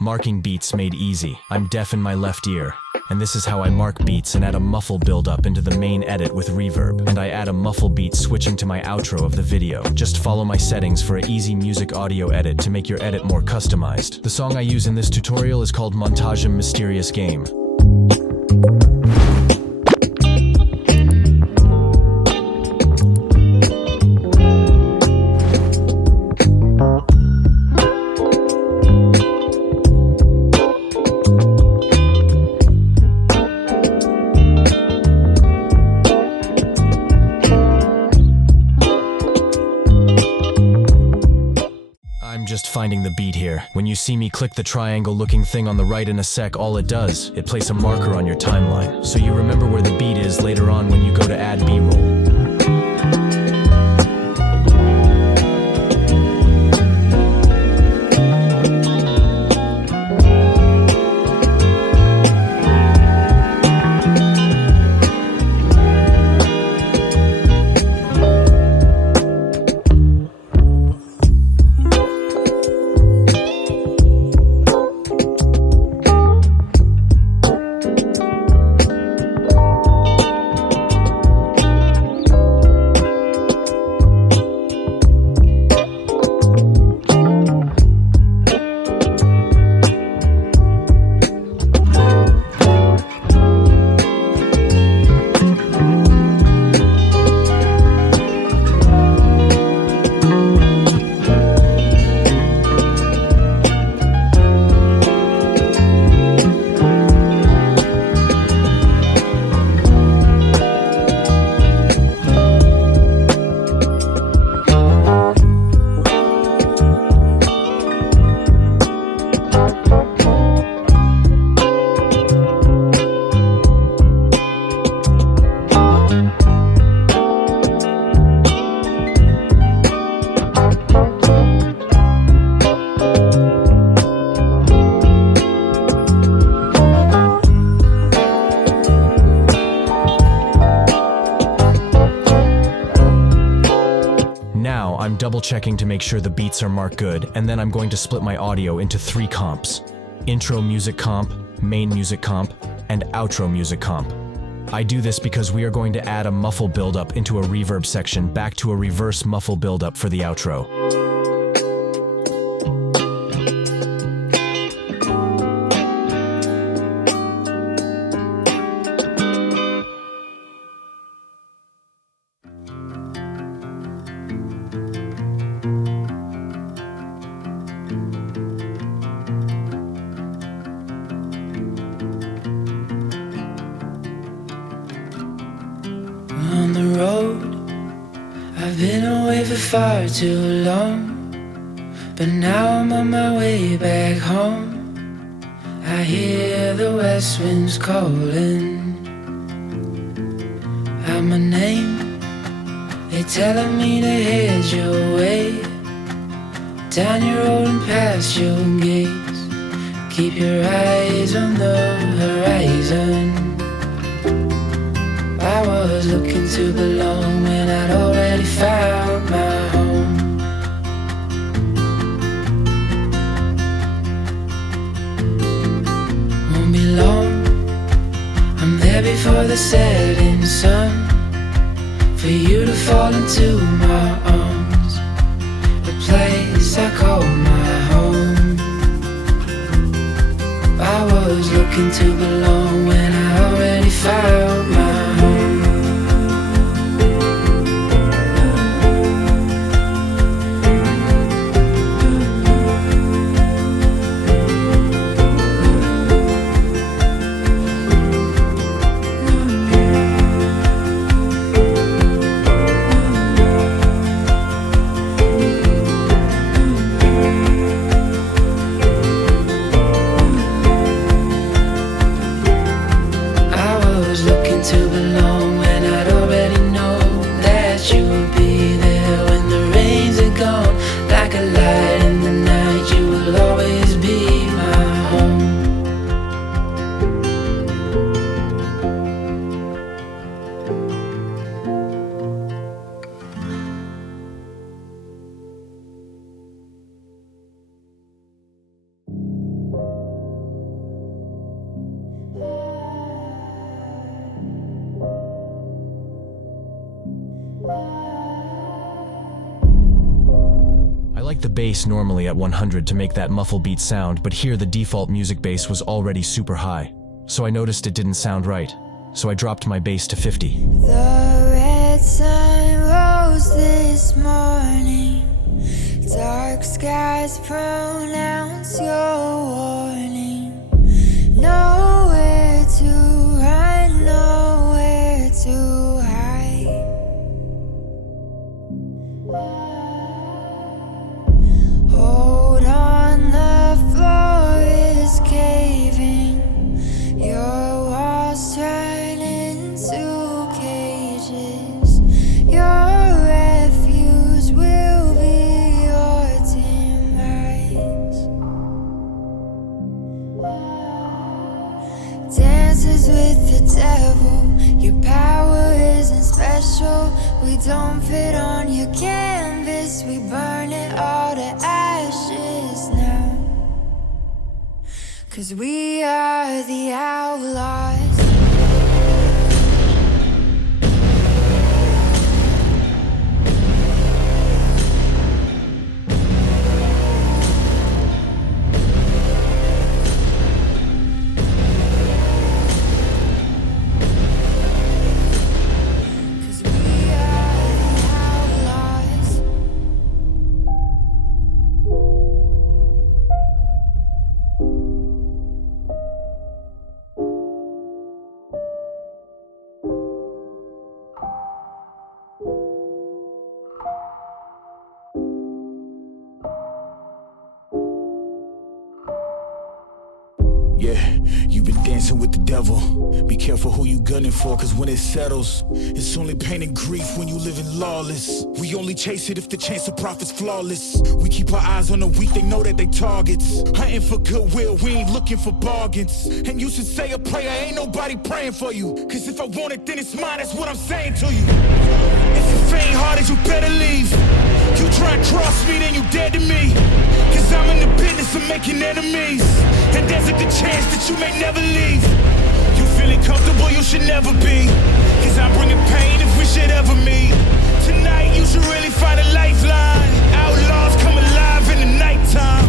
Marking beats made easy. I'm deaf in my left ear. And this is how I mark beats and add a muffle build-up into the main edit with reverb. And I add a muffle beat switching to my outro of the video. Just follow my settings for an easy music audio edit to make your edit more customized. The song I use in this tutorial is called Montajum Mysterious Game. Just finding the beat here. When you see me click the triangle looking thing on the right in a sec, all it does, it places a marker on your timeline. So you remember where the beat is later on when you go to add B-roll. I'm double checking to make sure the beats are marked good, and then I'm going to split my audio into 3 comps. Intro music comp, main music comp, and outro music comp. I do this because we are going to add a muffle buildup into a reverb section back to a reverse muffle buildup for the outro. On the road, I've been away for far too long, but now I'm on my way back home. I hear the west winds calling out my name. They're telling me to head your way, down your road and past your gates. Keep your eyes on the horizon. I was looking to belong when I'd already found my home. Won't be long, I'm there before the setting sun, for you to fall into my arms, a place I call my home. I was looking to belong when I already found my home. like the bass normally at 100 to make that muffle beat sound, but here the default music bass was already super high. So I noticed it didn't sound right. So I dropped my bass to 50. The red sun rose this morning. Dark skies pronounce your warning. Nowhere to run, nowhere to hide. Hold on, the floor is caving. Your walls turn into cages. Your refuge will be your demise. Dances with the devil. Your power isn't special. We don't fit on your canvas. We burn it all to ashes now. 'Cause we are the outlaws. Yeah, you've been dancing with the devil. Be careful who you gunning for, cause when it settles, it's only pain and grief when you living lawless. We only chase it if the chance of profit's flawless. We keep our eyes on the weak, they know that they targets. Hunting for goodwill, we ain't looking for bargains. And you should say a prayer, ain't nobody praying for you. Cause if I want it, then it's mine, that's what I'm saying to you. If you faint hearted, you better leave. You try and cross me, then you dead to me. Cause I'm in the business of making enemies. And there's a good chance that you may never leave. You feeling comfortable, you should never be. Cause I'm bringing pain if we should ever meet. Tonight you should really find a lifeline. Outlaws come alive in the nighttime.